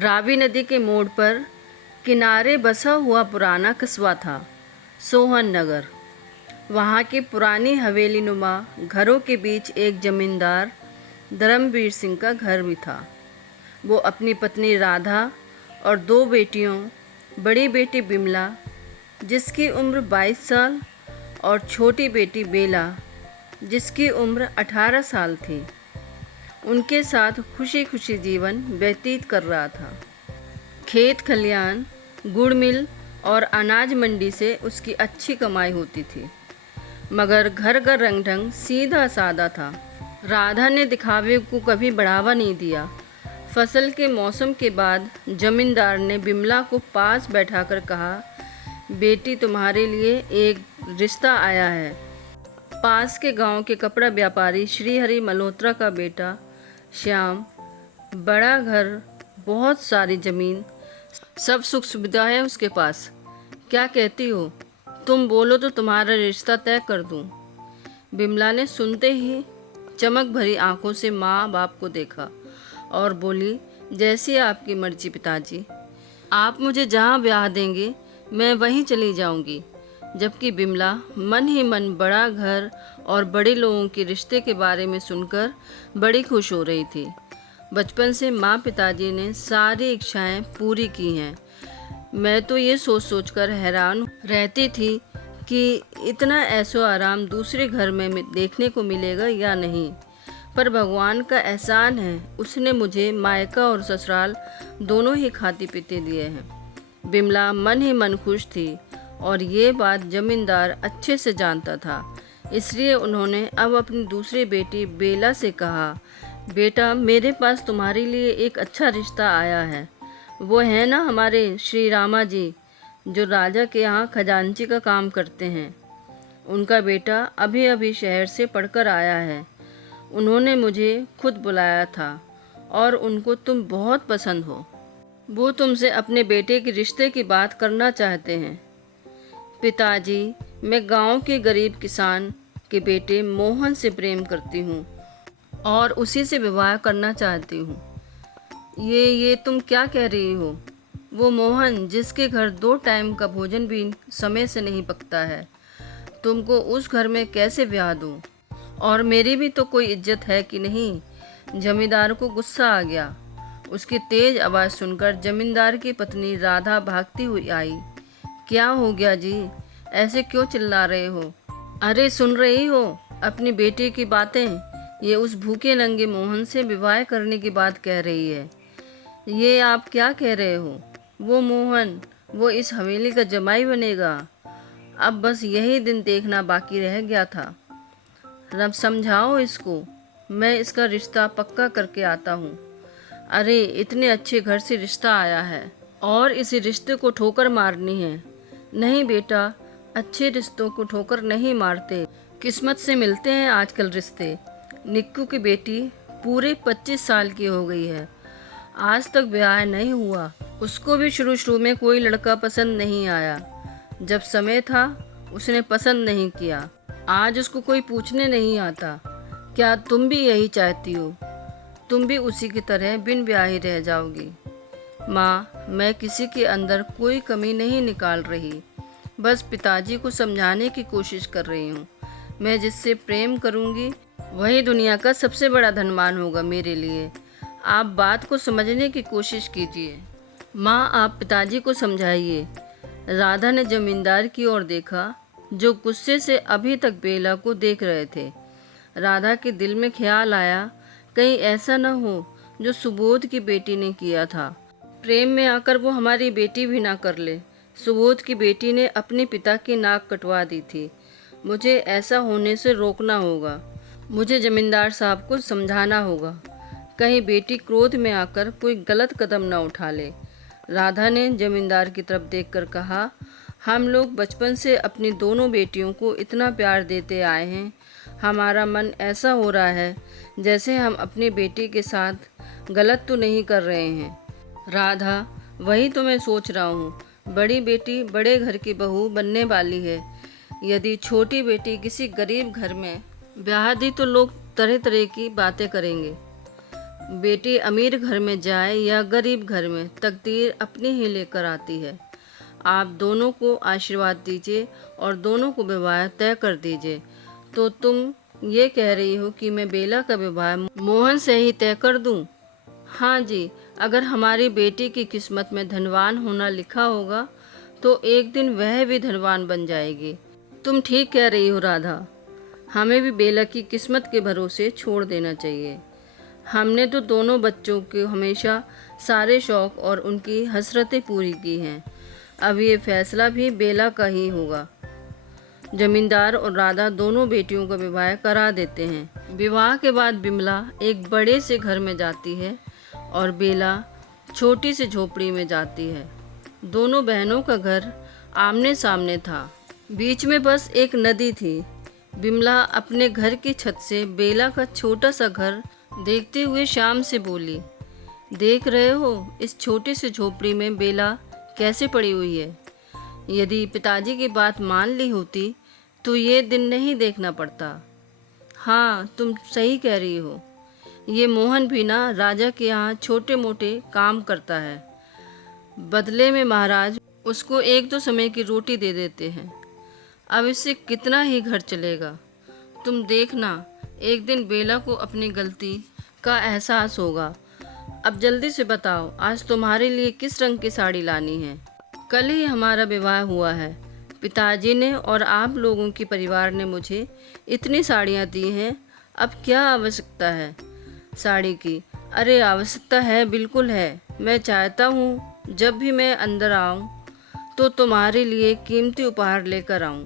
रावी नदी के मोड़ पर किनारे बसा हुआ पुराना कस्बा था सोहन नगर। वहाँ की पुरानी हवेली नुमा घरों के बीच एक जमींदार धर्मवीर सिंह का घर भी था। वो अपनी पत्नी राधा और दो बेटियों, बड़ी बेटी बिमला जिसकी उम्र 22 साल और छोटी बेटी बेला जिसकी उम्र 18 साल थी, उनके साथ खुशी खुशी जीवन व्यतीत कर रहा था। खेत खलियान, गुड़ मिल और अनाज मंडी से उसकी अच्छी कमाई होती थी, मगर घर का रंग ढंग सीधा सादा था। राधा ने दिखावे को कभी बढ़ावा नहीं दिया। फसल के मौसम के बाद जमींदार ने बिमला को पास बैठाकर कहा, बेटी तुम्हारे लिए एक रिश्ता आया है। पास के गांव के कपड़ा व्यापारी श्रीहरि मल्होत्रा का बेटा श्याम, बड़ा घर, बहुत सारी ज़मीन, सब सुख सुविधा है उसके पास। क्या कहती हो? तुम बोलो तो तुम्हारा रिश्ता तय कर दूं। बिमला ने सुनते ही चमक भरी आंखों से माँ बाप को देखा और बोली, जैसी आपकी मर्जी पिताजी, आप मुझे जहाँ ब्याह देंगे मैं वहीं चली जाऊंगी। जबकि बिमला मन ही मन बड़ा घर और बड़े लोगों के रिश्ते के बारे में सुनकर बड़ी खुश हो रही थी। बचपन से माँ पिताजी ने सारी इच्छाएं पूरी की हैं। मैं तो ये सोच सोच कर हैरान रहती थी कि इतना ऐशो आराम दूसरे घर में देखने को मिलेगा या नहीं। पर भगवान का एहसान है, उसने मुझे मायका और ससुराल दोनों ही खाती पीते दिए हैं। बिमला मन ही मन खुश थी और ये बात जमींदार अच्छे से जानता था। इसलिए उन्होंने अब अपनी दूसरी बेटी बेला से कहा, बेटा मेरे पास तुम्हारे लिए एक अच्छा रिश्ता आया है। वो है ना हमारे श्री रामा जी, जो राजा के यहाँ खजांची का काम करते हैं। उनका बेटा अभी अभी शहर से पढ़कर आया है। उन्होंने मुझे खुद बुलाया था और उनको तुम बहुत पसंद हो। वो तुमसे अपने बेटे के रिश्ते की बात करना चाहते हैं। पिताजी, मैं गांव के गरीब किसान के बेटे मोहन से प्रेम करती हूँ और उसी से विवाह करना चाहती हूँ। ये तुम क्या कह रही हो? वो मोहन जिसके घर 2 टाइम का भोजन भी समय से नहीं पकता है, तुमको उस घर में कैसे ब्याह दूँ? और मेरी भी तो कोई इज्जत है कि नहीं? जमींदार को गुस्सा आ गया। उसकी तेज आवाज़ सुनकर जमींदार की पत्नी राधा भागती हुई आई। क्या हो गया जी? ऐसे क्यों चिल्ला रहे हो? अरे सुन रही हो अपनी बेटी की बातें? ये उस भूखे नंगे मोहन से विवाह करने की बात कह रही है। ये आप क्या कह रहे हो? वो मोहन, वो इस हवेली का जमाई बनेगा। अब बस यही दिन देखना बाकी रह गया था। रब समझाओ इसको, मैं इसका रिश्ता पक्का करके आता हूँ। अरे इतने अच्छे घर से रिश्ता आया है और इस रिश्ते को ठोकर मारनी है। नहीं बेटा, अच्छे रिश्तों को ठोकर नहीं मारते, किस्मत से मिलते हैं आजकल रिश्ते। निक्कू की बेटी पूरे 25 साल की हो गई है, आज तक ब्याह नहीं हुआ। उसको भी शुरू शुरू में कोई लड़का पसंद नहीं आया। जब समय था उसने पसंद नहीं किया। आज उसको कोई पूछने नहीं आता। क्या तुम भी यही चाहती हो? तुम भी उसी की तरह बिन ब्याही रह जाओगी। माँ, मैं किसी के अंदर कोई कमी नहीं निकाल रही, बस पिताजी को समझाने की कोशिश कर रही हूँ। मैं जिससे प्रेम करूँगी वही दुनिया का सबसे बड़ा धनवान होगा मेरे लिए। आप बात को समझने की कोशिश कीजिए। माँ, आप पिताजी को समझाइए। राधा ने जमींदार की ओर देखा, जो गुस्से से अभी तक बेला को देख रहे थे। राधा के दिल में ख्याल आया, कहीं ऐसा न हो जो सुबोध की बेटी ने किया था। प्रेम में आकर वो हमारी बेटी भी ना कर ले। सुबोध की बेटी ने अपने पिता की नाक कटवा दी थी। मुझे ऐसा होने से रोकना होगा। मुझे जमींदार साहब को समझाना होगा, कहीं बेटी क्रोध में आकर कोई गलत कदम न उठा ले। राधा ने जमींदार की तरफ देखकर कहा, हम लोग बचपन से अपनी दोनों बेटियों को इतना प्यार देते आए हैं। हमारा मन ऐसा हो रहा है जैसे हम अपनी बेटी के साथ गलत तो नहीं कर रहे हैं। राधा, वही तो मैं सोच रहा हूँ। बड़ी बेटी बड़े घर की बहू बनने वाली है। यदि छोटी बेटी किसी गरीब घर में ब्याह दी तो लोग तरह तरह की बातें करेंगे। बेटी अमीर घर में जाए या गरीब घर में, तकदीर अपनी ही लेकर आती है। आप दोनों को आशीर्वाद दीजिए और दोनों को विवाह तय कर दीजिए। तो तुम ये कह रही हो कि मैं बेला का विवाह मोहन से ही तय कर दूं? हाँ जी, अगर हमारी बेटी की किस्मत में धनवान होना लिखा होगा तो एक दिन वह भी धनवान बन जाएगी। तुम ठीक कह रही हो राधा, हमें भी बेला की किस्मत के भरोसे छोड़ देना चाहिए। हमने तो दोनों बच्चों के हमेशा सारे शौक और उनकी हसरतें पूरी की हैं। अब ये फैसला भी बेला का ही होगा। जमींदार और राधा दोनों बेटियों का विवाह करा देते हैं। विवाह के बाद बिमला एक बड़े से घर में जाती है और बेला छोटी सी झोपड़ी में जाती है। दोनों बहनों का घर आमने सामने था, बीच में बस एक नदी थी। बिमला अपने घर की छत से बेला का छोटा सा घर देखते हुए शाम से बोली, देख रहे हो इस छोटी सी झोपड़ी में बेला कैसे पड़ी हुई है। यदि पिताजी की बात मान ली होती तो ये दिन नहीं देखना पड़ता। हाँ, तुम सही कह रही हो। ये मोहन भी ना राजा के यहाँ छोटे मोटे काम करता है। बदले में महाराज उसको एक दो समय की रोटी दे देते हैं। अब इससे कितना ही घर चलेगा। तुम देखना, एक दिन बेला को अपनी गलती का एहसास होगा। अब जल्दी से बताओ, आज तुम्हारे लिए किस रंग की साड़ी लानी है? कल ही हमारा विवाह हुआ है। पिताजी ने और आप लोगों के परिवार ने मुझे इतनी साड़ियाँ दी हैं, अब क्या आवश्यकता है साड़ी की? अरे आवश्यकता है, बिल्कुल है। मैं चाहता हूँ जब भी मैं अंदर आऊँ तो तुम्हारे लिए कीमती उपहार लेकर आऊँ।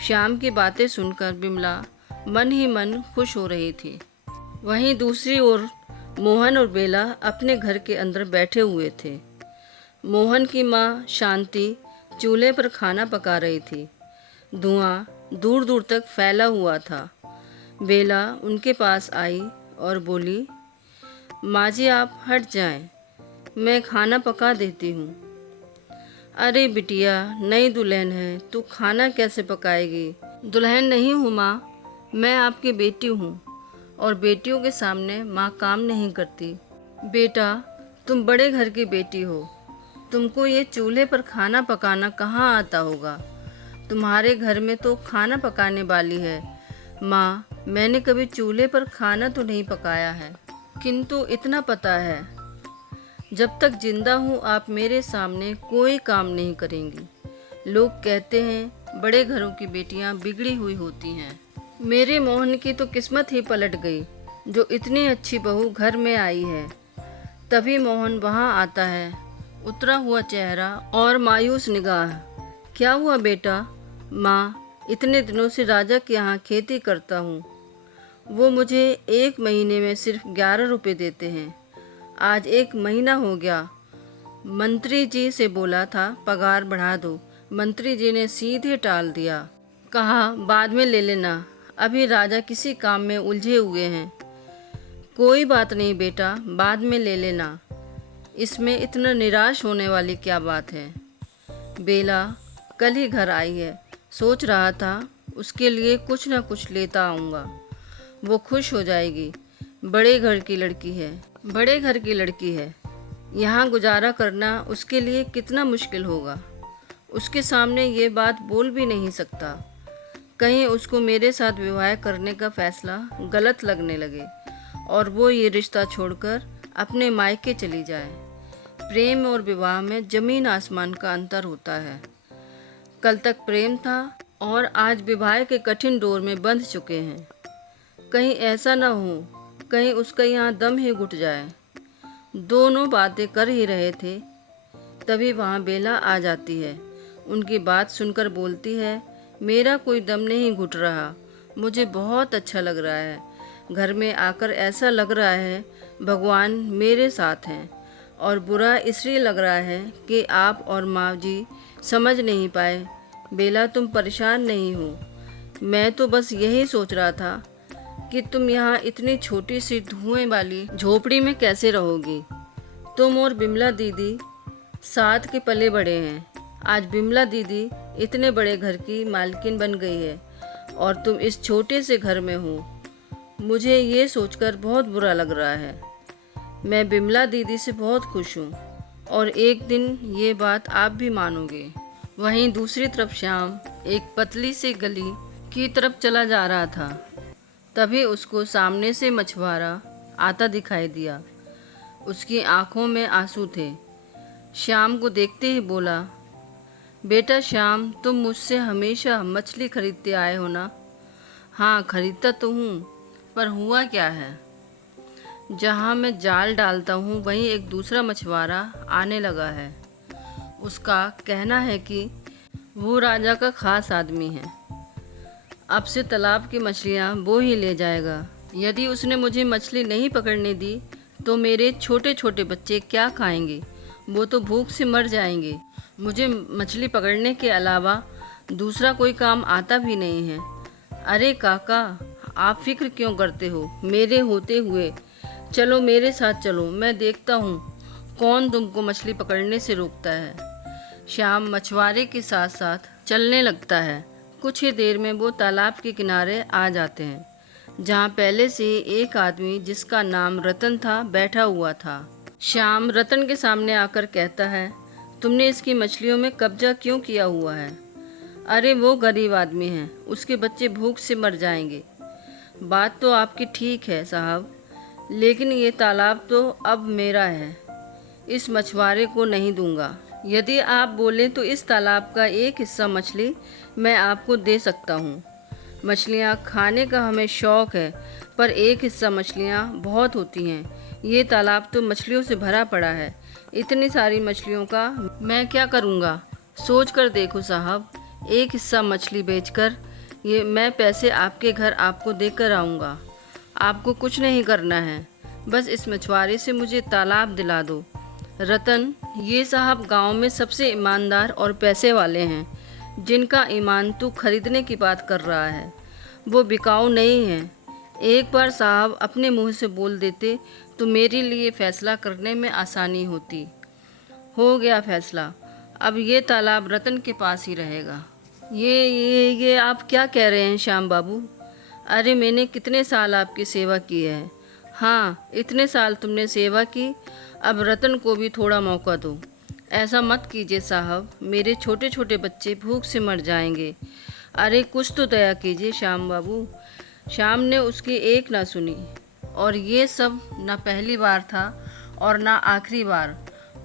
श्याम की बातें सुनकर बिमला मन ही मन खुश हो रही थी। वहीं दूसरी ओर मोहन और बेला अपने घर के अंदर बैठे हुए थे। मोहन की माँ शांति चूल्हे पर खाना पका रही थी। धुआं दूर दूर तक फैला हुआ था। बेला उनके पास आई और बोली, माँ जी आप हट जाएं, मैं खाना पका देती हूँ। अरे बिटिया, नई दुल्हन है, तू खाना कैसे पकाएगी? दुल्हन नहीं हूँ माँ, मैं आपकी बेटी हूँ और बेटियों के सामने माँ काम नहीं करती। बेटा, तुम बड़े घर की बेटी हो, तुमको ये चूल्हे पर खाना पकाना कहाँ आता होगा? तुम्हारे घर में तो खाना पकाने वाली है। माँ, मैंने कभी चूल्हे पर खाना तो नहीं पकाया है, किंतु इतना पता है, जब तक जिंदा हूँ आप मेरे सामने कोई काम नहीं करेंगी। लोग कहते हैं बड़े घरों की बेटियाँ बिगड़ी हुई होती हैं। मेरे मोहन की तो किस्मत ही पलट गई जो इतनी अच्छी बहू घर में आई है। तभी मोहन वहाँ आता है, उतरा हुआ चेहरा और मायूस निगाह। क्या हुआ बेटा? माँ, इतने दिनों से राजा के यहाँ खेती करता हूँ, वो मुझे एक महीने में सिर्फ 11 रुपये देते हैं। आज 1 महीना हो गया। मंत्री जी से बोला था पगार बढ़ा दो, मंत्री जी ने सीधे टाल दिया, कहा बाद में ले लेना, अभी राजा किसी काम में उलझे हुए हैं। कोई बात नहीं बेटा, बाद में ले लेना, इसमें इतना निराश होने वाली क्या बात है? बेला कल ही घर आई है, सोच रहा था उसके लिए कुछ ना कुछ लेता आऊँगा, वो खुश हो जाएगी। बड़े घर की लड़की है, बड़े घर की लड़की है, यहाँ गुजारा करना उसके लिए कितना मुश्किल होगा। उसके सामने ये बात बोल भी नहीं सकता, कहीं उसको मेरे साथ विवाह करने का फैसला गलत लगने लगे और वो ये रिश्ता छोड़कर अपने मायके चली जाए। प्रेम और विवाह में ज़मीन आसमान का अंतर होता है। कल तक प्रेम था और आज विवाह के कठिन डोर में बंध चुके हैं। कहीं ऐसा ना हो कहीं उसका यहाँ दम ही घुट जाए। दोनों बातें कर ही रहे थे, तभी वहाँ बेला आ जाती है। उनकी बात सुनकर बोलती है, मेरा कोई दम नहीं घुट रहा, मुझे बहुत अच्छा लग रहा है। घर में आकर ऐसा लग रहा है भगवान मेरे साथ हैं, और बुरा इसलिए लग रहा है कि आप और माँ जी समझ नहीं पाए। बेला, तुम परेशान नहीं हो, मैं तो बस यही सोच रहा था कि तुम यहाँ इतनी छोटी सी धुएं वाली झोपड़ी में कैसे रहोगी। तुम और बिमला दीदी साथ के पले बड़े हैं, आज बिमला दीदी इतने बड़े घर की मालकिन बन गई है और तुम इस छोटे से घर में हो। मुझे ये सोचकर बहुत बुरा लग रहा है। मैं बिमला दीदी से बहुत खुश हूँ और एक दिन ये बात आप भी मानोगे। वहीं दूसरी तरफ श्याम एक पतली सी गली की तरफ चला जा रहा था। तभी उसको सामने से मछुआरा आता दिखाई दिया। उसकी आंखों में आंसू थे। श्याम को देखते ही बोला, बेटा श्याम, तुम मुझसे हमेशा मछली खरीदते आए हो ना? हाँ, खरीदता तो हूँ, पर हुआ क्या है, जहाँ मैं जाल डालता हूँ वहीं एक दूसरा मछुआरा आने लगा है। उसका कहना है कि वो राजा का खास आदमी है। अब से तालाब की मछलियाँ वो ही ले जाएगा। यदि उसने मुझे मछली नहीं पकड़ने दी तो मेरे छोटे छोटे बच्चे क्या खाएंगे? वो तो भूख से मर जाएंगे। मुझे मछली पकड़ने के अलावा दूसरा कोई काम आता भी नहीं है। अरे काका, आप फिक्र क्यों करते हो मेरे होते हुए? चलो मेरे साथ चलो, मैं देखता हूँ कौन तुमको मछली पकड़ने से रोकता है। श्याम मछुआरे के साथ साथ चलने लगता है। कुछ ही देर में वो तालाब के किनारे आ जाते हैं, जहाँ पहले से एक आदमी जिसका नाम रतन था बैठा हुआ था। श्याम रतन के सामने आकर कहता है, तुमने इसकी मछलियों में कब्जा क्यों किया हुआ है? अरे वो गरीब आदमी है, उसके बच्चे भूख से मर जाएंगे। बात तो आपकी ठीक है साहब, लेकिन ये तालाब तो अब मेरा है, इस मछुआरे को नहीं दूंगा। यदि आप बोलें तो इस तालाब का एक हिस्सा मछली मैं आपको दे सकता हूँ। मछलियाँ खाने का हमें शौक़ है, पर एक हिस्सा मछलियाँ बहुत होती हैं। ये तालाब तो मछलियों से भरा पड़ा है। इतनी सारी मछलियों का मैं क्या करूँगा? सोच कर देखो साहब, एक हिस्सा मछली बेचकर ये मैं पैसे आपके घर आपको देकर आऊँगा। आपको कुछ नहीं करना है, बस इस मछुआरे से मुझे तालाब दिला दो। रतन, ये साहब गांव में सबसे ईमानदार और पैसे वाले हैं, जिनका ईमान तू खरीदने की बात कर रहा है। वो बिकाऊ नहीं है। एक बार साहब अपने मुंह से बोल देते तो मेरे लिए फ़ैसला करने में आसानी होती। हो गया फ़ैसला, अब ये तालाब रतन के पास ही रहेगा। ये आप क्या कह रहे हैं श्याम बाबू? अरे मैंने कितने साल आपकी सेवा की है। हाँ, इतने साल तुमने सेवा की, अब रतन को भी थोड़ा मौका दो। ऐसा मत कीजिए साहब, मेरे छोटे छोटे बच्चे भूख से मर जाएंगे। अरे कुछ तो दया कीजिए श्याम बाबू। श्याम ने उसकी एक ना सुनी, और ये सब ना पहली बार था और ना आखिरी बार।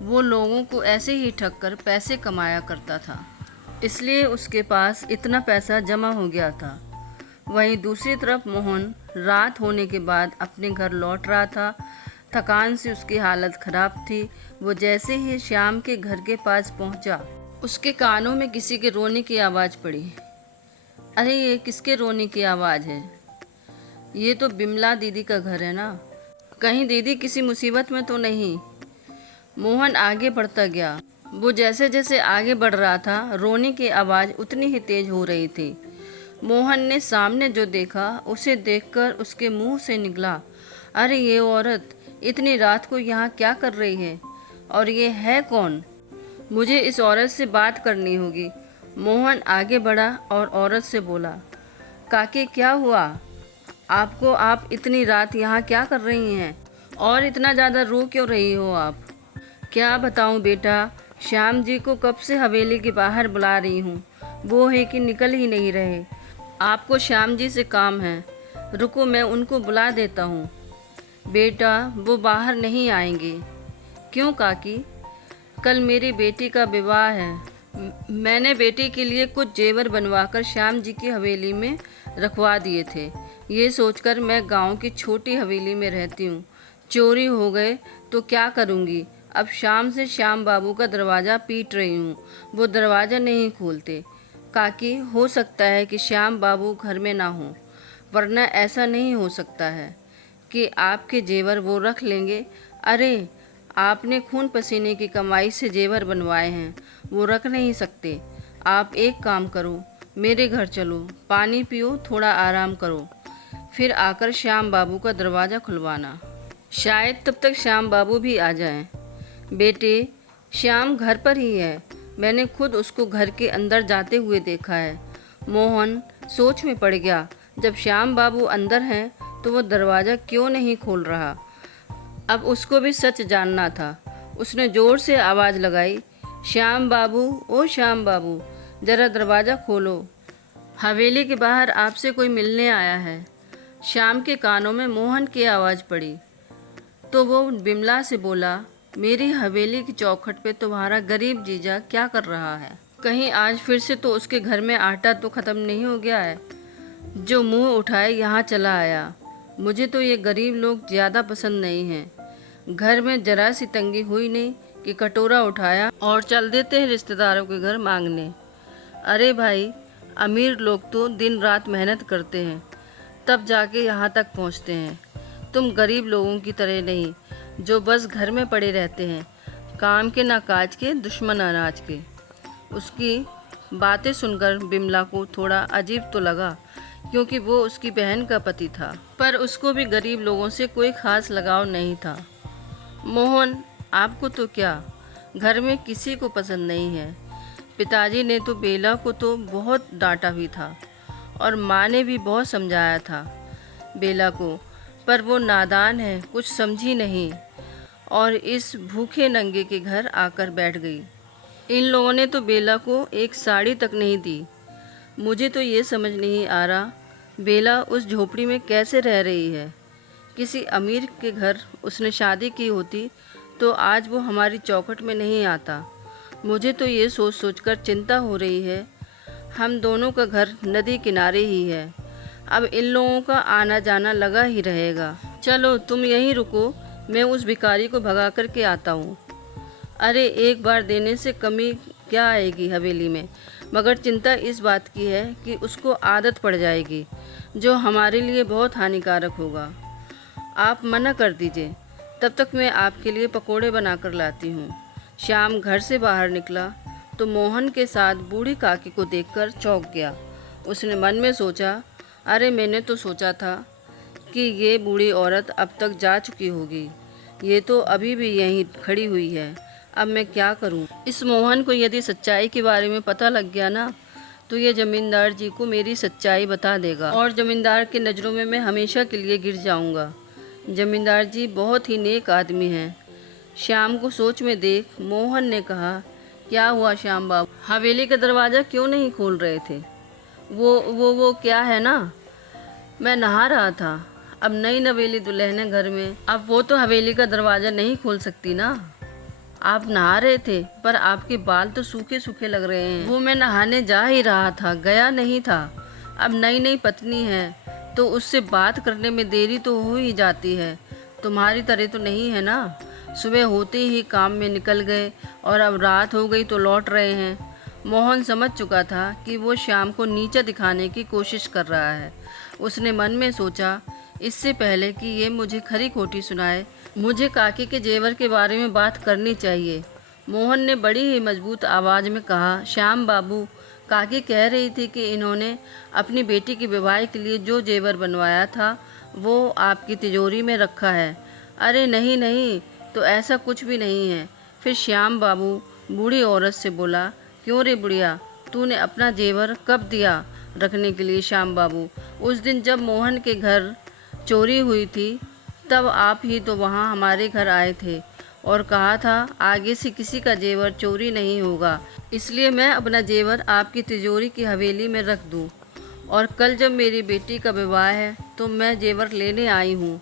वो लोगों को ऐसे ही ठग कर पैसे कमाया करता था, इसलिए उसके पास इतना पैसा जमा हो गया था। वहीं दूसरी तरफ मोहन रात होने के बाद अपने घर लौट रहा था। थकान से उसकी हालत खराब थी। वो जैसे ही श्याम के घर के पास पहुंचा, उसके कानों में किसी के रोने की आवाज़ पड़ी। अरे ये किसके रोने की आवाज़ है? ये तो बिमला दीदी का घर है ना? कहीं दीदी किसी मुसीबत में तो नहीं? मोहन आगे बढ़ता गया। वो जैसे जैसे आगे बढ़ रहा था, रोने की आवाज़ उतनी ही तेज हो रही थी। मोहन ने सामने जो देखा, उसे देखकर उसके मुंह से निकला, अरे ये औरत इतनी रात को यहाँ क्या कर रही है? और ये है कौन? मुझे इस औरत से बात करनी होगी। मोहन आगे बढ़ा और औरत से बोला, काकी क्या हुआ आपको? आप इतनी रात यहाँ क्या कर रही हैं? और इतना ज़्यादा रो क्यों रही हो आप? क्या बताऊँ बेटा, श्याम जी को कब से हवेली के बाहर बुला रही हूँ, वो है कि निकल ही नहीं रहे। आपको श्याम जी से काम है, रुको मैं उनको बुला देता हूँ। बेटा वो बाहर नहीं आएंगे। क्यों काकी? कल मेरी बेटी का विवाह है। मैंने बेटी के लिए कुछ जेवर बनवाकर श्याम जी की हवेली में रखवा दिए थे। ये सोचकर मैं गांव की छोटी हवेली में रहती हूँ। चोरी हो गए तो क्या करूँगी? अब शाम से श्याम बाबू का दरवाज़ा पीट रही हूँ, वो दरवाज़ा नहीं खोलते। काकी हो सकता है कि श्याम बाबू घर में ना हो, वरना ऐसा नहीं हो सकता है कि आपके जेवर वो रख लेंगे। अरे आपने खून पसीने की कमाई से जेवर बनवाए हैं, वो रख नहीं सकते। आप एक काम करो, मेरे घर चलो, पानी पियो, थोड़ा आराम करो, फिर आकर श्याम बाबू का दरवाज़ा खुलवाना। शायद तब तक श्याम बाबू भी आ जाएं। बेटे श्याम घर पर ही है, मैंने खुद उसको घर के अंदर जाते हुए देखा है। मोहन सोच में पड़ गया, जब श्याम बाबू अंदर हैं तो वो दरवाज़ा क्यों नहीं खोल रहा? अब उसको भी सच जानना था। उसने ज़ोर से आवाज़ लगाई, श्याम बाबू, ओ श्याम बाबू, ज़रा दरवाज़ा खोलो, हवेली के बाहर आपसे कोई मिलने आया है। श्याम के कानों में मोहन की आवाज़ पड़ी तो वो बिमला से बोला, मेरी हवेली की चौखट पे तुम्हारा गरीब जीजा क्या कर रहा है? कहीं आज फिर से तो उसके घर में आटा तो ख़त्म नहीं हो गया है, जो मुंह उठाए यहाँ चला आया। मुझे तो ये गरीब लोग ज़्यादा पसंद नहीं हैं। घर में जरा सी तंगी हुई नहीं कि कटोरा उठाया और चल देते हैं रिश्तेदारों के घर मांगने। अरे भाई, अमीर लोग तो दिन रात मेहनत करते हैं, तब जाके यहाँ तक पहुँचते हैं। तुम गरीब लोगों की तरह नहीं, जो बस घर में पड़े रहते हैं, काम के ना काज के, दुश्मन अनाज के। उसकी बातें सुनकर बिमला को थोड़ा अजीब तो लगा, क्योंकि वो उसकी बहन का पति था, पर उसको भी गरीब लोगों से कोई खास लगाव नहीं था। मोहन, आपको तो क्या, घर में किसी को पसंद नहीं है। पिताजी ने तो बेला को तो बहुत डांटा भी था और माँ ने भी बहुत समझाया था बेला को, पर वो नादान है, कुछ समझी नहीं और इस भूखे नंगे के घर आकर बैठ गई। इन लोगों ने तो बेला को एक साड़ी तक नहीं दी। मुझे तो ये समझ नहीं आ रहा बेला उस झोपड़ी में कैसे रह रही है। किसी अमीर के घर उसने शादी की होती तो आज वो हमारी चौखट में नहीं आता। मुझे तो ये सोच सोचकर चिंता हो रही है। हम दोनों का घर नदी किनारे ही है, अब इन लोगों का आना जाना लगा ही रहेगा। चलो तुम यहीं रुको, मैं उस भिखारी को भगा कर के आता हूँ। अरे एक बार देने से कमी क्या आएगी हवेली में, मगर चिंता इस बात की है कि उसको आदत पड़ जाएगी, जो हमारे लिए बहुत हानिकारक होगा। आप मना कर दीजिए, तब तक मैं आपके लिए पकोड़े बना कर लाती हूँ। श्याम घर से बाहर निकला तो मोहन के साथ बूढ़ी काकी को देखकर चौंक गया। उसने मन में सोचा, अरे मैंने तो सोचा था कि ये बूढ़ी औरत अब तक जा चुकी होगी, ये तो अभी भी यहीं खड़ी हुई है। अब मैं क्या करूं? इस मोहन को यदि सच्चाई के बारे में पता लग गया ना, तो ये ज़मींदार जी को मेरी सच्चाई बता देगा और ज़मींदार की नज़रों में मैं हमेशा के लिए गिर जाऊंगा। ज़मींदार जी बहुत ही नेक आदमी हैं। श्याम को सोच में देख मोहन ने कहा, क्या हुआ श्याम बाबू, हवेली का दरवाज़ा क्यों नहीं खोल रहे थे? वो क्या है ना, मैं नहा रहा था। अब नई नवेली दुल्हन है घर में, अब वो तो हवेली का दरवाज़ा नहीं खोल सकती ना। आप नहा रहे थे, पर आपके बाल तो सूखे सूखे लग रहे हैं। वो मैं नहाने जा ही रहा था, गया नहीं था। अब नई नई पत्नी है तो उससे बात करने में देरी तो हो ही जाती है। तुम्हारी तरह तो नहीं है ना, सुबह होते ही काम में निकल गए और अब रात हो गई तो लौट रहे हैं। मोहन समझ चुका था कि वो श्याम को नीचा दिखाने की कोशिश कर रहा है। उसने मन में सोचा, इससे पहले कि ये मुझे खरी खोटी सुनाए, मुझे काकी के जेवर के बारे में बात करनी चाहिए। मोहन ने बड़ी ही मजबूत आवाज़ में कहा, श्याम बाबू, काकी कह रही थी कि इन्होंने अपनी बेटी के विवाह के लिए जो जेवर बनवाया था वो आपकी तिजोरी में रखा है। अरे नहीं नहीं, तो ऐसा कुछ भी नहीं है। फिर श्याम बाबू बूढ़ी औरत से बोला, क्यों रे बुढ़िया, तूने अपना जेवर कब दिया रखने के लिए? श्याम बाबू, उस दिन जब मोहन के घर चोरी हुई थी तब आप ही तो वहाँ हमारे घर आए थे और कहा था आगे से किसी का जेवर चोरी नहीं होगा, इसलिए मैं अपना जेवर आपकी तिजोरी की हवेली में रख दूँ। और कल जब मेरी बेटी का विवाह है तो मैं जेवर लेने आई हूँ,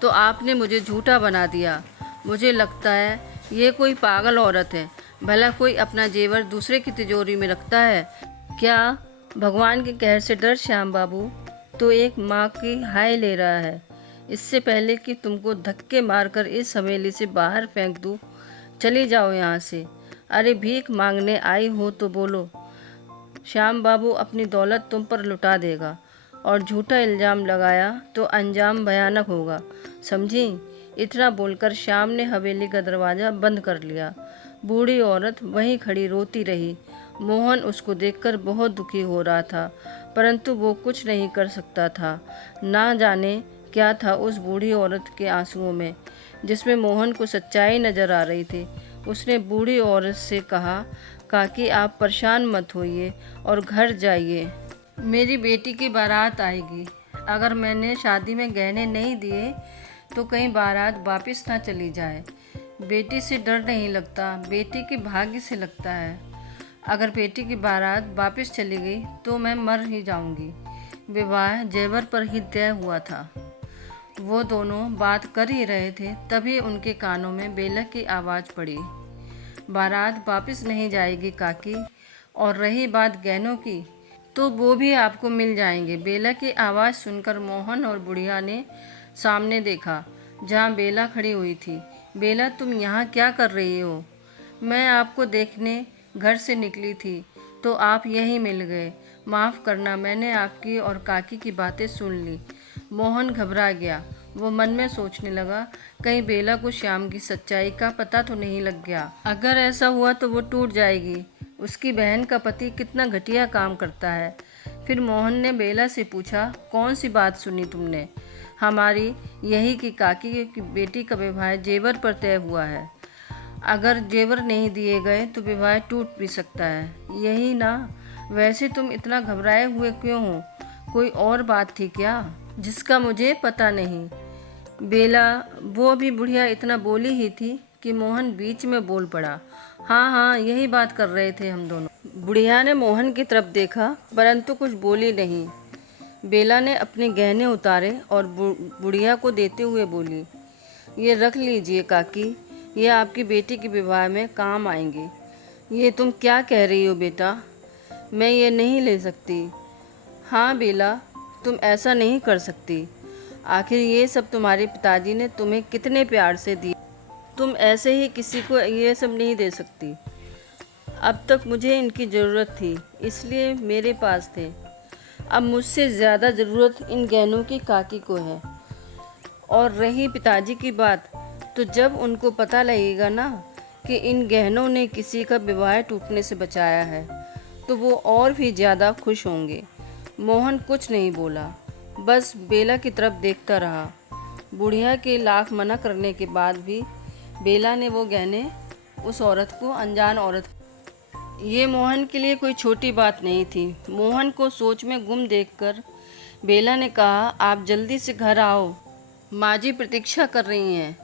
तो आपने मुझे झूठा बना दिया। मुझे लगता है ये कोई पागल औरत है। भला कोई अपना जेवर दूसरे की तिजोरी में रखता है क्या? भगवान के कहर से डर श्याम बाबू, तो एक माँ की हाय ले रहा है। इससे पहले कि तुमको धक्के मारकर इस हवेली से बाहर फेंक दूँ, चली जाओ यहाँ से। अरे भीख मांगने आई हो तो बोलो। श्याम बाबू अपनी दौलत तुम पर लुटा देगा और झूठा इल्ज़ाम लगाया तो अंजाम भयानक होगा, समझी? इतना बोलकर श्याम ने हवेली का दरवाज़ा बंद कर लिया। बूढ़ी औरत वहीं खड़ी रोती रही। मोहन उसको देखकर बहुत दुखी हो रहा था, परंतु वो कुछ नहीं कर सकता था। ना जाने क्या था उस बूढ़ी औरत के आंसुओं में, जिसमें मोहन को सच्चाई नज़र आ रही थी। उसने बूढ़ी औरत से कहा, काकी आप परेशान मत होइए और घर जाइए। मेरी बेटी की बारात आएगी। अगर मैंने शादी में गहने नहीं दिए तो कहीं बारात वापस ना चली जाए। बेटी से डर नहीं लगता, बेटी के भाग्य से लगता है। अगर बेटी की बारात वापस चली गई तो मैं मर ही जाऊंगी। विवाह जेवर पर ही तय हुआ था। वो दोनों बात कर ही रहे थे, तभी उनके कानों में बेला की आवाज़ पड़ी। बारात वापस नहीं जाएगी काकी, और रही बात गहनों की, तो वो भी आपको मिल जाएंगे। बेला की आवाज़ सुनकर मोहन और बुढ़िया ने सामने देखा, जहाँ बेला खड़ी हुई थी। बेला, तुम यहाँ क्या कर रही हो? मैं आपको देखने घर से निकली थी तो आप यहीं मिल गए। माफ़ करना, मैंने आपकी और काकी की बातें सुन ली। मोहन घबरा गया। वो मन में सोचने लगा, कहीं बेला को श्याम की सच्चाई का पता तो नहीं लग गया। अगर ऐसा हुआ तो वो टूट जाएगी। उसकी बहन का पति कितना घटिया काम करता है। फिर मोहन ने बेला से पूछा, कौन सी बात सुनी तुमने? हमारी यही कि काकी की बेटी का विवाह जेवर पर तय हुआ है। अगर जेवर नहीं दिए गए तो विवाह टूट भी सकता है। यही ना? वैसे तुम इतना घबराए हुए क्यों हो? कोई और बात थी क्या जिसका मुझे पता नहीं? बेला, वो अभी बुढ़िया इतना बोली ही थी कि मोहन बीच में बोल पड़ा। हाँ हाँ, यही बात कर रहे थे हम दोनों। बुढ़िया ने मोहन की तरफ देखा परंतु कुछ बोली नहीं। बेला ने अपने गहने उतारे और बुढ़िया को देते हुए बोली, ये रख लीजिए काकी, ये आपकी बेटी के विवाह में काम आएंगे। ये तुम क्या कह रही हो बेटा? मैं ये नहीं ले सकती। हाँ बेला, तुम ऐसा नहीं कर सकती। आखिर ये सब तुम्हारे पिताजी ने तुम्हें कितने प्यार से दिए। तुम ऐसे ही किसी को ये सब नहीं दे सकती। अब तक मुझे इनकी ज़रूरत थी, इसलिए मेरे पास थे। अब मुझसे ज़्यादा ज़रूरत इन गहनों की काकी को है। और रही पिताजी की बात, तो जब उनको पता लगेगा ना कि इन गहनों ने किसी का विवाह टूटने से बचाया है, तो वो और भी ज़्यादा खुश होंगे। मोहन कुछ नहीं बोला, बस बेला की तरफ देखता रहा। बुढ़िया के लाख मना करने के बाद भी बेला ने वो गहने उस औरत को, अनजान औरत, ये मोहन के लिए कोई छोटी बात नहीं थी। मोहन को सोच में गुम देखकर बेला ने कहा, आप जल्दी से घर आओ, माँ जी प्रतीक्षा कर रही हैं।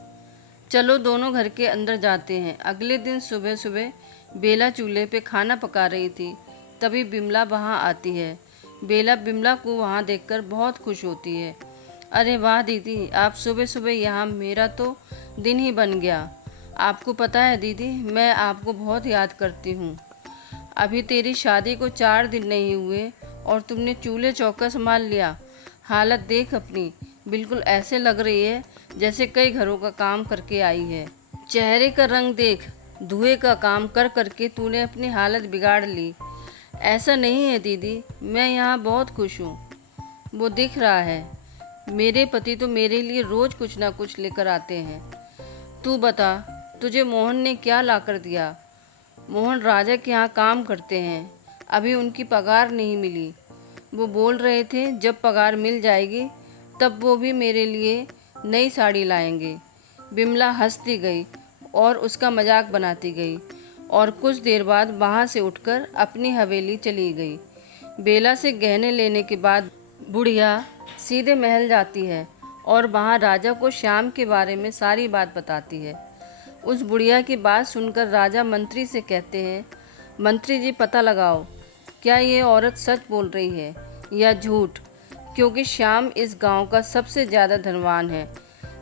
चलो दोनों घर के अंदर जाते हैं। अगले दिन सुबह सुबह बेला चूल्हे पे खाना पका रही थी, तभी बिमला वहाँ आती है। बेला बिमला को वहाँ देखकर बहुत खुश होती है। अरे वाह दीदी, आप सुबह सुबह यहाँ, मेरा तो दिन ही बन गया। आपको पता है दीदी, मैं आपको बहुत याद करती हूँ। अभी तेरी शादी को 4 दिन नहीं हुए और तुमने चूल्हे चौका संभाल लिया। हालत देख अपनी, बिल्कुल ऐसे लग रही है जैसे कई घरों का काम करके आई है। चेहरे का रंग देख, धुएं का काम कर करके तूने अपनी हालत बिगाड़ ली। ऐसा नहीं है दीदी, मैं यहाँ बहुत खुश हूँ। वो दिख रहा है, मेरे पति तो मेरे लिए रोज़ कुछ ना कुछ लेकर आते हैं। तू बता, तुझे मोहन ने क्या ला कर दिया? मोहन राजा के यहाँ काम करते हैं, अभी उनकी पगार नहीं मिली। वो बोल रहे थे जब पगार मिल जाएगी तब वो भी मेरे लिए नई साड़ी लाएंगे। बिमला हंसती गई और उसका मजाक बनाती गई और कुछ देर बाद वहाँ से उठकर अपनी हवेली चली गई। बेला से गहने लेने के बाद बुढ़िया सीधे महल जाती है और वहाँ राजा को श्याम के बारे में सारी बात बताती है। उस बुढ़िया की बात सुनकर राजा मंत्री से कहते हैं, मंत्री जी पता लगाओ, क्या ये औरत सच बोल रही है या झूठ, क्योंकि श्याम इस गांव का सबसे ज़्यादा धनवान है।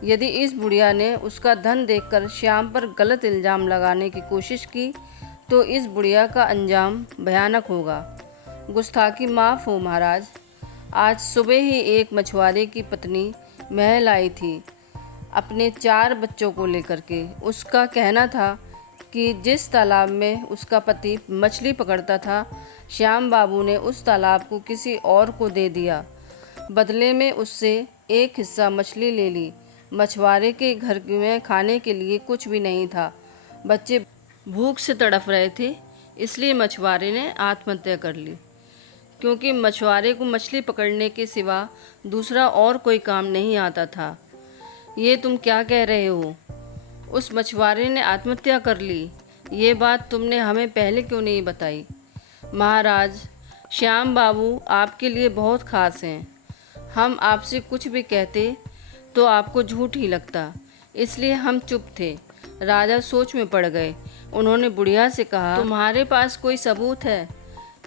यदि इस बुढ़िया ने उसका धन देखकर श्याम पर गलत इल्ज़ाम लगाने की कोशिश की तो इस बुढ़िया का अंजाम भयानक होगा। गुस्ताखी माफ़ हो महाराज। आज सुबह ही एक मछुआरे की पत्नी महल आई थी अपने 4 बच्चों को लेकर के। उसका कहना था कि जिस तालाब में उसका पति मछली पकड़ता था, श्याम बाबू ने उस तालाब को किसी और को दे दिया। बदले में उससे एक हिस्सा मछली ले ली। मछुआरे के घर में खाने के लिए कुछ भी नहीं था। बच्चे भूख से तड़फ रहे थे, इसलिए मछुआरे ने आत्महत्या कर ली, क्योंकि मछुआरे को मछली पकड़ने के सिवा दूसरा और कोई काम नहीं आता था। ये तुम क्या कह रहे हो? उस मछुआरे ने आत्महत्या कर ली? ये बात तुमने हमें पहले क्यों नहीं बताई? महाराज, श्याम बाबू आपके लिए बहुत खास हैं। हम आपसे कुछ भी कहते तो आपको झूठ ही लगता, इसलिए हम चुप थे। राजा सोच में पड़ गए। उन्होंने बुढ़िया से कहा, तुम्हारे पास कोई सबूत है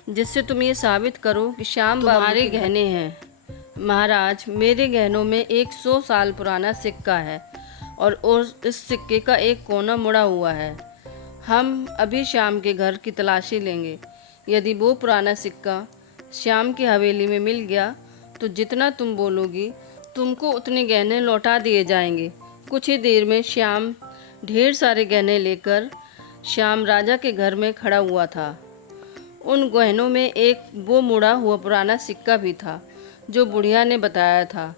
जिससे तुम ये साबित करो कि श्याम बाबू तुम्हारे गहने हैं? महाराज, मेरे गहनों में एक 100 साल पुराना सिक्का है और इस सिक्के का एक कोना मुड़ा हुआ है। हम अभी श्याम के घर की तलाशी लेंगे। यदि वो पुराना सिक्का श्याम की हवेली में मिल गया तो जितना तुम बोलोगी तुमको उतने गहने लौटा दिए जाएंगे। कुछ ही देर में श्याम ढेर सारे गहने लेकर श्याम राजा के घर में खड़ा हुआ था। उन गहनों में एक वो मुड़ा हुआ पुराना सिक्का भी था जो बुढ़िया ने बताया था।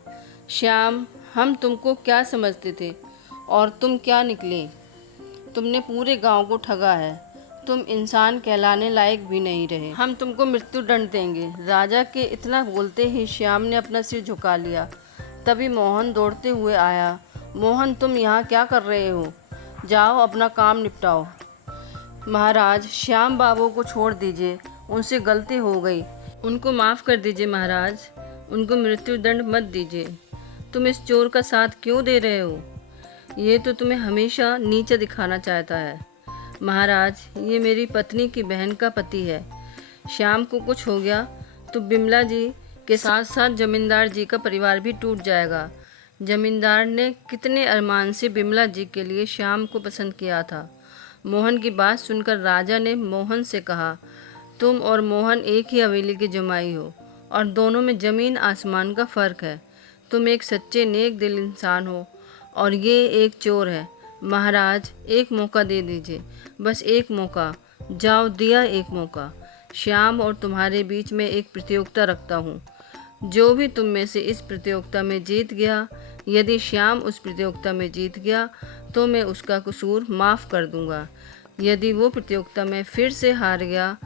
श्याम, हम तुमको क्या समझते थे और तुम क्या निकले? तुमने पूरे गांव को ठगा है। तुम इंसान कहलाने लायक भी नहीं रहे। हम तुमको मृत्यु दंड देंगे। राजा के इतना बोलते ही श्याम ने अपना सिर झुका लिया। तभी मोहन दौड़ते हुए आया। मोहन, तुम यहाँ क्या कर रहे हो? जाओ अपना काम निपटाओ। महाराज, श्याम बाबू को छोड़ दीजिए, उनसे गलती हो गई, उनको माफ़ कर दीजिए महाराज, उनको मृत्यु दंड मत दीजिए। तुम इस चोर का साथ क्यों दे रहे हो? ये तो तुम्हें हमेशा नीचा दिखाना चाहता है। महाराज, ये मेरी पत्नी की बहन का पति है। श्याम को कुछ हो गया तो बिमला जी के साथ साथ जमींदार जी का परिवार भी टूट जाएगा। जमींदार ने कितने अरमान से बिमला जी के लिए श्याम को पसंद किया था। मोहन की बात सुनकर राजा ने मोहन से कहा, तुम और मोहन एक ही हवेली के जमाई हो और दोनों में ज़मीन आसमान का फ़र्क है। तुम एक सच्चे नेक दिल इंसान हो और ये एक चोर है। महाराज, एक मौका दे दीजिए, बस एक मौका। जाओ, दिया एक मौका। श्याम और तुम्हारे बीच में एक प्रतियोगिता रखता हूँ। जो भी तुम में से इस प्रतियोगिता में जीत गया, यदि श्याम उस प्रतियोगिता में जीत गया तो मैं उसका कसूर माफ़ कर दूंगा। यदि वो प्रतियोगिता में फिर से हार गया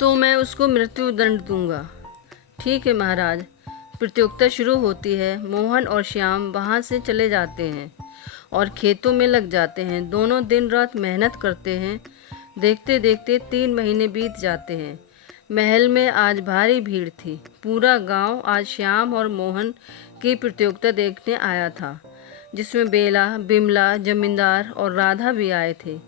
तो मैं उसको मृत्यु दंड दूंगा। ठीक है महाराज। प्रतियोगिता शुरू होती है। मोहन और श्याम वहाँ से चले जाते हैं और खेतों में लग जाते हैं। दोनों दिन रात मेहनत करते हैं। देखते देखते 3 महीने बीत जाते हैं। महल में आज भारी भीड़ थी। पूरा गांव आज श्याम और मोहन की प्रतियोगिता देखने आया था, जिसमें बेला, बिमला, जमींदार और राधा भी आए थे।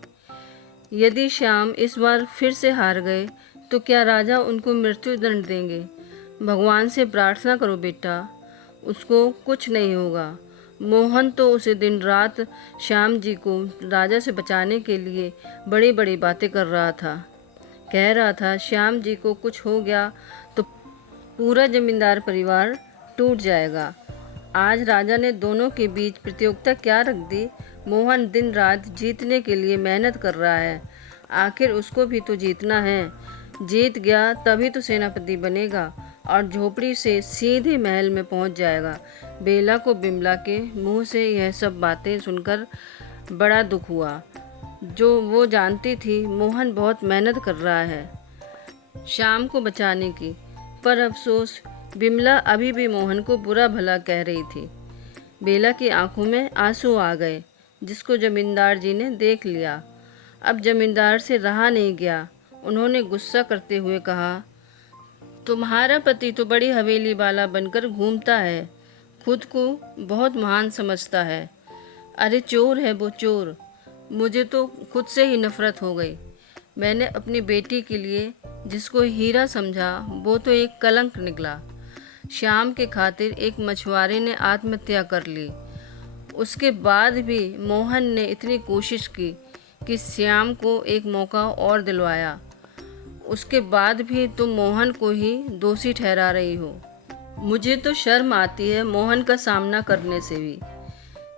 यदि श्याम इस बार फिर से हार गए तो क्या राजा उनको मृत्यु दंड देंगे? भगवान से प्रार्थना करो बेटा, उसको कुछ नहीं होगा। मोहन तो उसे दिन रात श्याम जी को राजा से बचाने के लिए बड़ी बड़ी बातें कर रहा था। कह रहा था श्याम जी को कुछ हो गया तो पूरा जमींदार परिवार टूट जाएगा। आज राजा ने दोनों के बीच प्रतियोगिता क्या रख दी। मोहन दिन रात जीतने के लिए मेहनत कर रहा है। आखिर उसको भी तो जीतना है। जीत गया तभी तो सेनापति बनेगा और झोपड़ी से सीधे महल में पहुंच जाएगा। बेला को बिमला के मुंह से यह सब बातें सुनकर बड़ा दुख हुआ। जो वो जानती थी मोहन बहुत मेहनत कर रहा है श्याम को बचाने की, पर अफसोस बिमला अभी भी मोहन को बुरा भला कह रही थी। बेला की आंखों में आंसू आ गए, जिसको जमींदार जी ने देख लिया। अब जमींदार से रहा नहीं गया। उन्होंने गुस्सा करते हुए कहा, तुम्हारा पति तो बड़ी हवेली वाला बनकर घूमता है, खुद को बहुत महान समझता है। अरे चोर है वो, चोर। मुझे तो खुद से ही नफरत हो गई। मैंने अपनी बेटी के लिए जिसको हीरा समझा वो तो एक कलंक निकला। श्याम के खातिर एक मछुआरे ने आत्महत्या कर ली। उसके बाद भी मोहन ने इतनी कोशिश की कि श्याम को एक मौका और दिलवाया। उसके बाद भी तुम मोहन को ही दोषी ठहरा रही हो। मुझे तो शर्म आती है मोहन का सामना करने से भी।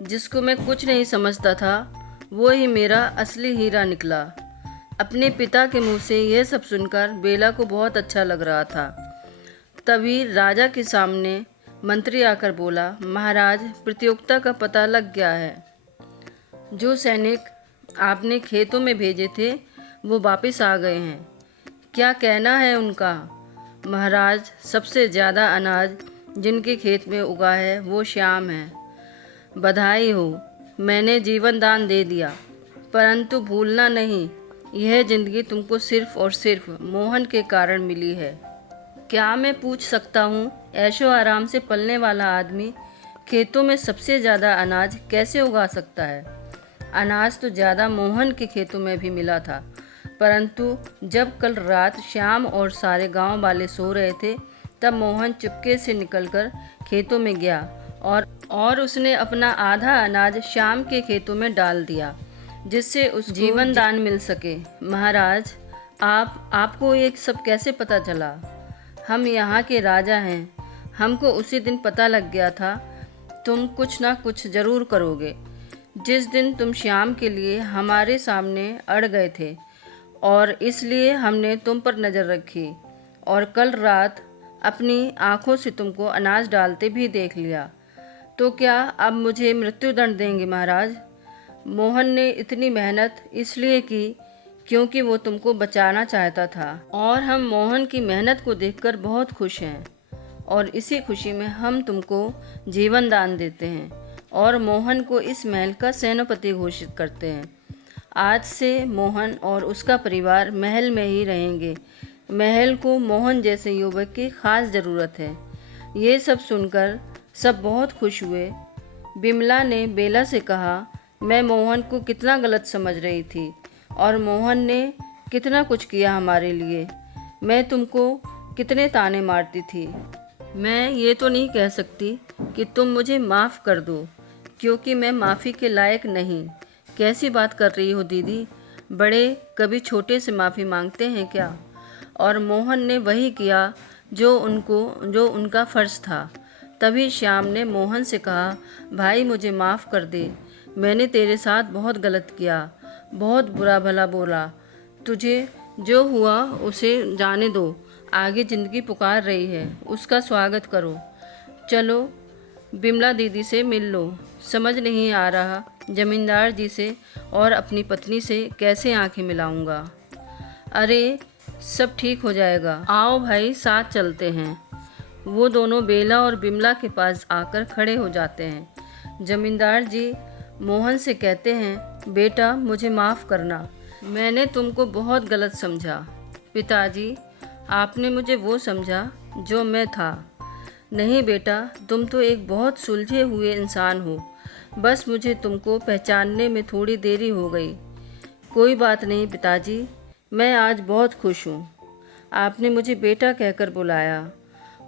जिसको मैं कुछ नहीं समझता था वो ही मेरा असली हीरा निकला। अपने पिता के मुंह से यह सब सुनकर बेला को बहुत अच्छा लग रहा था। तभी राजा के सामने मंत्री आकर बोला, महाराज, प्रतियोगिता का पता लग गया है। जो सैनिक आपने खेतों में भेजे थे वो वापस आ गए हैं। क्या कहना है उनका? महाराज, सबसे ज़्यादा अनाज जिनके खेत में उगा है वो श्याम है। बधाई हो, मैंने जीवन दान दे दिया। परंतु भूलना नहीं, यह ज़िंदगी तुमको सिर्फ़ और सिर्फ मोहन के कारण मिली है। क्या मैं पूछ सकता हूँ, ऐशो आराम से पलने वाला आदमी खेतों में सबसे ज़्यादा अनाज कैसे उगा सकता है? अनाज तो ज़्यादा मोहन के खेतों में भी मिला था, परंतु जब कल रात श्याम और सारे गांव वाले सो रहे थे, तब मोहन चुपके से निकलकर खेतों में गया और उसने अपना आधा अनाज श्याम के खेतों में डाल दिया, जिससे उसको जीवन दान मिल सके। महाराज, आपको ये सब कैसे पता चला? हम यहाँ के राजा हैं। हमको उसी दिन पता लग गया था तुम कुछ ना कुछ ज़रूर करोगे। जिस दिन तुम श्याम के लिए हमारे सामने अड़ गए थे, और इसलिए हमने तुम पर नज़र रखी, और कल रात अपनी आँखों से तुमको अनाज डालते भी देख लिया। तो क्या अब मुझे मृत्युदंड देंगे महाराज? मोहन ने इतनी मेहनत इसलिए की क्योंकि वो तुमको बचाना चाहता था, और हम मोहन की मेहनत को देखकर बहुत खुश हैं, और इसी खुशी में हम तुमको जीवन दान देते हैं और मोहन को इस महल का सेनापति घोषित करते हैं। आज से मोहन और उसका परिवार महल में ही रहेंगे। महल को मोहन जैसे युवक की खास ज़रूरत है। ये सब सुनकर सब बहुत खुश हुए। बिमला ने बेला से कहा, मैं मोहन को कितना गलत समझ रही थी, और मोहन ने कितना कुछ किया हमारे लिए। मैं तुमको कितने ताने मारती थी। मैं ये तो नहीं कह सकती कि तुम मुझे माफ़ कर दो, क्योंकि मैं माफ़ी के लायक नहीं। कैसी बात कर रही हो दीदी? बड़े कभी छोटे से माफ़ी मांगते हैं क्या? और मोहन ने वही किया जो उनका फ़र्ज़ था। तभी श्याम ने मोहन से कहा, भाई मुझे माफ़ कर दे। मैंने तेरे साथ बहुत गलत किया, बहुत बुरा भला बोला। तुझे जो हुआ उसे जाने दो। आगे ज़िंदगी पुकार रही है, उसका स्वागत करो। चलो बिमला दीदी से मिल लो। समझ नहीं आ रहा जमींदार जी से और अपनी पत्नी से कैसे आंखें मिलाऊंगा। अरे सब ठीक हो जाएगा, आओ भाई साथ चलते हैं। वो दोनों बेला और बिमला के पास आकर खड़े हो जाते हैं। जमींदार जी मोहन से कहते हैं, बेटा मुझे माफ़ करना, मैंने तुमको बहुत गलत समझा। पिताजी, आपने मुझे वो समझा जो मैं था। नहीं बेटा, तुम तो एक बहुत सुलझे हुए इंसान हो। बस मुझे तुमको पहचानने में थोड़ी देरी हो गई। कोई बात नहीं पिताजी, मैं आज बहुत खुश हूँ। आपने मुझे बेटा कहकर बुलाया।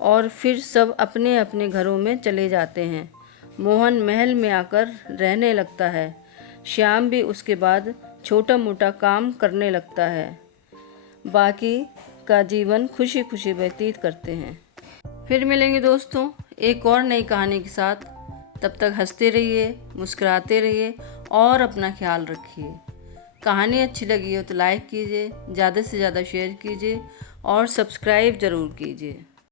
और फिर सब अपने अपने घरों में चले जाते हैं। मोहन महल में आकर रहने लगता है। श्याम भी उसके बाद छोटा मोटा काम करने लगता है। बाकी का जीवन खुशी खुशी व्यतीत करते हैं। फिर मिलेंगे दोस्तों एक और नई कहानी के साथ। तब तक हंसते रहिए, मुस्कुराते रहिए और अपना ख्याल रखिए। कहानी अच्छी लगी हो तो लाइक कीजिए, ज़्यादा से ज़्यादा शेयर कीजिए और सब्सक्राइब ज़रूर कीजिए।